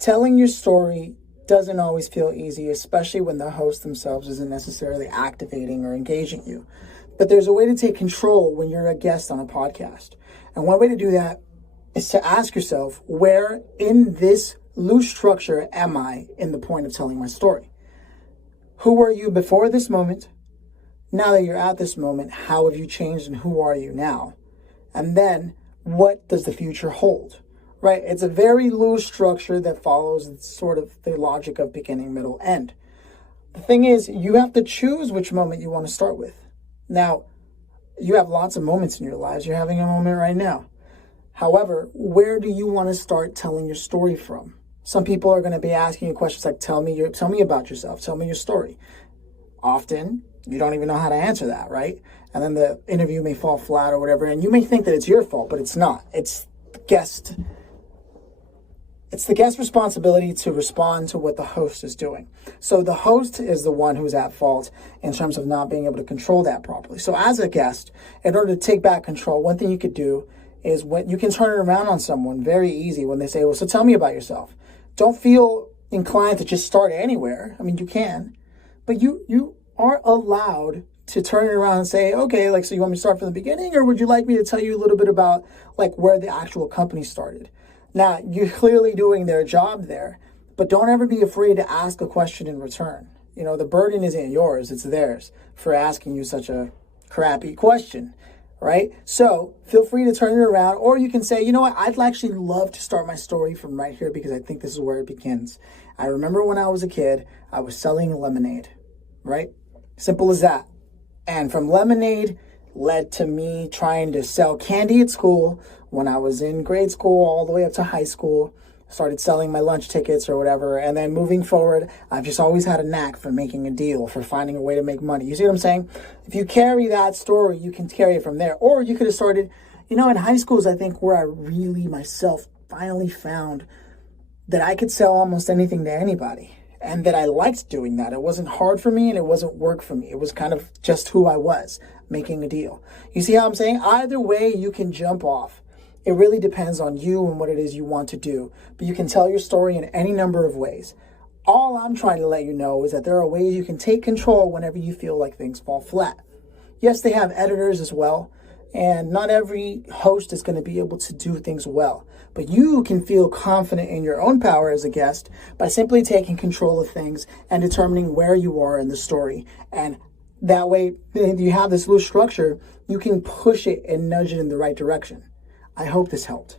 Telling your story doesn't always feel easy, especially when the host themselves isn't necessarily activating or engaging you. But there's a way to take control when you're a guest on a podcast. And one way to do that is to ask yourself, where in this loose structure am I in the point of telling my story? Who were you before this moment? Now that you're at this moment, how have you changed and who are you now? And then, what does the future hold? Right? It's a very loose structure that follows sort of the logic of beginning, middle, end. The thing is, you have to choose which moment you want to start with. Now, you have lots of moments in your lives. You're having a moment right now. However, where do you want to start telling your story from? Some people are going to be asking you questions like, tell me about yourself. Tell me your story. Often, you don't even know how to answer that, right? And then the interview may fall flat or whatever, and you may think that it's your fault, but it's not. It's the guest's responsibility to respond to what the host is doing. So the host is the one who's at fault in terms of not being able to control that properly. So as a guest, in order to take back control, one thing you could do is when you can turn it around on someone very easy when they say, well, so tell me about yourself. Don't feel inclined to just start anywhere. I mean, you can, but you are allowed to turn it around and say, okay, like, so you want me to start from the beginning, or would you like me to tell you a little bit about like where the actual company started? Now, you're clearly doing their job there, but don't ever be afraid to ask a question in return. You know, the burden isn't yours, it's theirs for asking you such a crappy question, right? So feel free to turn it around, or you can say, you know what, I'd actually love to start my story from right here because I think this is where it begins. I remember when I was a kid, I was selling lemonade, right? Simple as that. And from lemonade led to me trying to sell candy at school when I was in grade school all the way up to high school. Started selling my lunch tickets or whatever. And then moving forward, I've just always had a knack for making a deal, for finding a way to make money. You see what I'm saying? If you carry that story, you can carry it from there. Or you could have started, in high school is, I think, where I really myself finally found that I could sell almost anything to anybody. And that I liked doing that. It wasn't hard for me and it wasn't work for me. It was kind of just who I was, making a deal. You see how I'm saying? Either way you can jump off. It really depends on you and what it is you want to do. But you can tell your story in any number of ways. All I'm trying to let you know is that there are ways you can take control whenever you feel like things fall flat. Yes, they have editors as well. And not every host is going to be able to do things well. But you can feel confident in your own power as a guest by simply taking control of things and determining where you are in the story. And that way, if you have this loose structure, you can push it and nudge it in the right direction. I hope this helped.